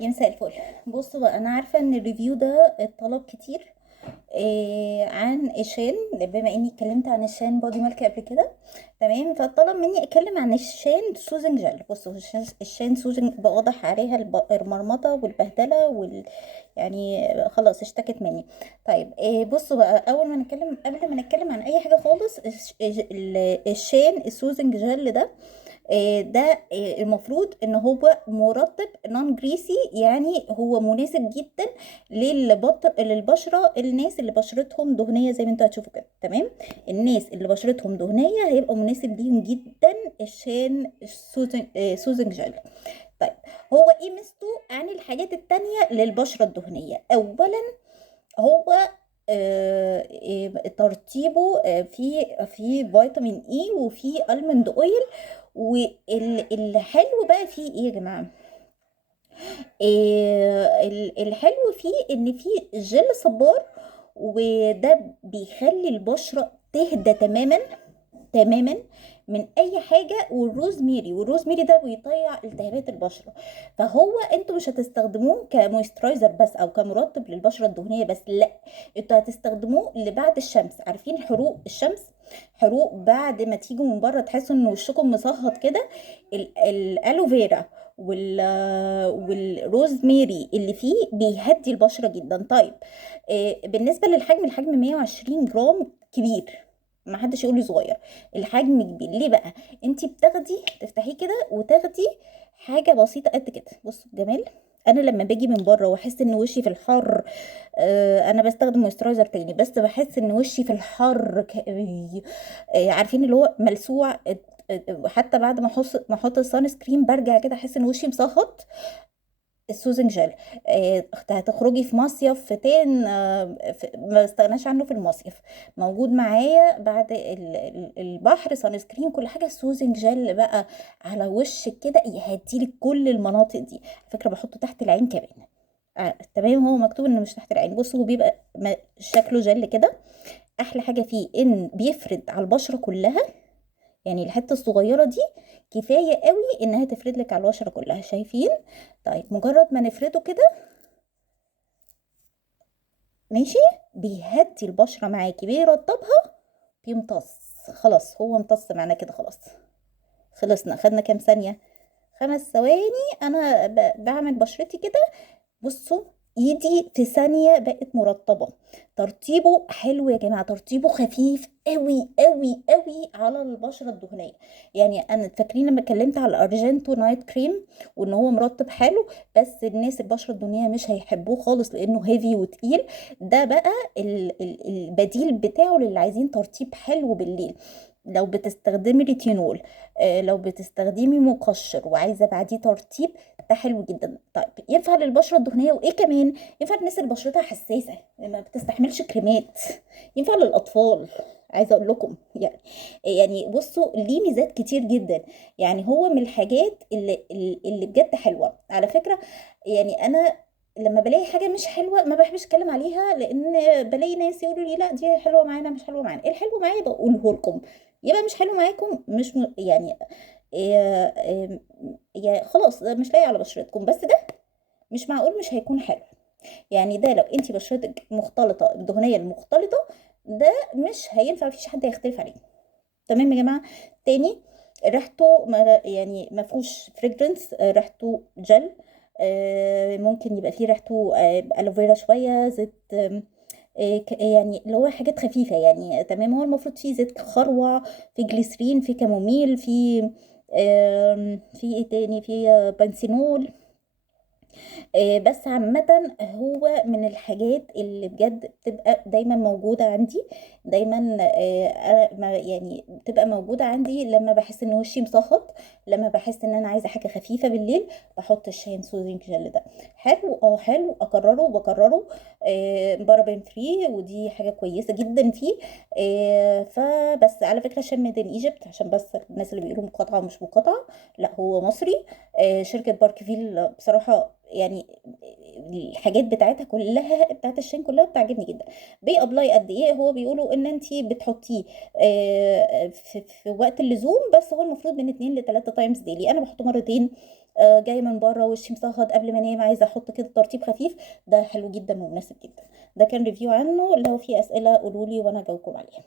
يا مساء الفل. بص بقى، انا عارفه ان الريفيو ده اتطلب كتير عن الشان، بما اني اتكلمت عن الشان بودي ميلك قبل كده. تمام، فطلب مني اتكلم عن الشان سوزن جل. بصوا، الشان سوزن واضح عليها المرمطه والبهدله يعني خلاص اشتكت مني. طيب بصوا بقى، قبل ما نتكلم عن اي حاجه خالص، الشان السوزن جل ده ده المفروض ان هو مرطب نون جريسي، يعني هو مناسب جدا للبشره، الناس اللي بشرتهم دهنيه زي ما انتوا هتشوفوا كده. تمام، الناس اللي بشرتهم دهنيه هيبقى مناسب ليهم جدا الشان سوزن جل. طيب، هو ايه ميزته عن الحاجات التانية للبشره الدهنيه؟ اولا، هو ترطيبه في فيتامين اي وفي المند اويل. والحلو بقى فيه ايه يا جماعه؟ الحلو فيه ان فيه جل صبار، وده بيخلي البشره تهدى تماما تماما من اي حاجه. والروزميري ده بيطيع التهابات البشره. فهو انتوا مش هتستخدموه كمويسترايزر بس او كمرطب للبشره الدهنيه بس، لا، انتوا هتستخدموه لبعد الشمس. عارفين حروق الشمس؟ حروق بعد ما تيجوا من بره تحسوا ان وشكم مصهد كده. الالوفيرا والروزميري اللي فيه بيهدي البشره جدا. طيب، بالنسبه للحجم، الحجم 120 جرام، كبير. ما حدش يقول لي صغير، الحجم كبير. ليه بقى؟ انتي تفتحيه كده وتاخدي حاجه بسيطه قد كده. بصوا الجمال. انا لما باجي من بره واحس ان وشي في الحر، انا بستخدم مويسترايزر تاني بس بحس ان وشي في الحر عارفين اللي هو ملسوع. حتى بعد ما احط السان سكرين برجع كده احس ان وشي مصهط. السوزن جل. هتخرجي في مصيف في تان، ما استغناش عنه في المصيف. موجود معايا بعد البحر، سان سكرين، كل حاجه. السوزن جل بقى على وشك كده يهديلك كل المناطق دي. على فكره بحطه تحت العين كمان. تمام، هو مكتوب انه مش تحت العين. بصوا، هو بيبقى شكله جل كده. احلى حاجه فيه ان بيفرد على البشره كلها، يعني الحته الصغيره دي كفايه قوي انها تفرد لك على البشره كلها. شايفين؟ طيب، مجرد ما نفرده كده، ماشي، بيهدي البشره معاكي، بيرطبها، بيمتص. خلاص، هو امتص معانا كده. خلاص، خلصنا. خدنا كام ثانيه؟ 5 ثواني. انا بعمل بشرتي كده. بصوا، ايدي في ثانية بقت مرطبة. ترطيبه حلو يا جماعة، ترطيبه خفيف قوي قوي قوي على البشرة الدهنية. يعني انا فاكرين لما اتكلمت على الارجنتو نايت كريم وان هو مرطب حلو، بس الناس البشرة الدهنية مش هيحبوه خالص لانه هيفي وتقيل. ده بقى البديل بتاعه للي عايزين ترطيب حلو بالليل. لو بتستخدمي ريتينول، لو بتستخدمي مقشر وعايزه بعديه ترطيب، ده حلو جدا. طيب، ينفع للبشره الدهنيه وايه كمان؟ ينفع للناس اللي بشرتها حساسه ما بتستحملش كريمات. ينفع للاطفال. عايزه اقول لكم يعني بصوا، ليه ميزات كتير جدا. يعني هو من الحاجات اللي بجد حلوه على فكره. يعني انا لما بلاقي حاجه مش حلوه ما بحبش اتكلم عليها، لان بلاقي ناس يقولوا لي لا دي حلوه معانا، مش حلوه معانا. إيه الحلو معايا بقوله لكم، يبقى مش حلو معاكم. مش يعني يا خلاص مش لاقي على بشرتكم. بس ده مش معقول مش هيكون حلو. يعني ده لو انت بشرتك مختلطه، الدهنيه المختلطه، ده مش هينفع، مفيش حد هيختلف عليه. تمام يا جماعه. تاني، ريحته ما يعني ما فيهوش فريجرنس، ريحته جل. ممكن يبقى فيه ريحته الوفيرا شويه، زيت، يعني اللي هو حاجات خفيفة يعني. تمام، هو المفروض فيه زيت خروع، في جليسرين، في كاموميل، في ايه تاني، في بنسينول. بس عامة هو من الحاجات اللي بجد بتبقى دايما موجودة عندي. دايما يعني بتبقى موجودة عندي لما بحس ان وشي مصهط، لما بحس ان انا عايزة حاجة خفيفة بالليل، بحط الشاين سوزنج جل ده. حلو، حلو، اكرره وبكرره. بارابين فري، ودي حاجة كويسة جدا فيه. فبس على فكرة شم ميد ان ايجيبت، عشان بس الناس اللي بيقولوا مقاطعة ومش مقاطعة، لا هو مصري. شركة باركفيل بصراحة يعني الحاجات بتاعتها كلها، بتاعت الشين كلها بتعجبني جدا. بي ابلاي قد ايه؟ هو بيقولوا ان انت بتحطيه في وقت اللزوم، بس هو المفروض من 2 ل 3 تايمز ديلي. انا بحطه مرتين جايه من بره وشي مصهد قبل ما انام، عايزه احط كده ترطيب خفيف، ده حلو جدا ومناسب جدا. ده كان ريفيو عنه، لو في اسئله قولولي وانا اجاوبكم عليها.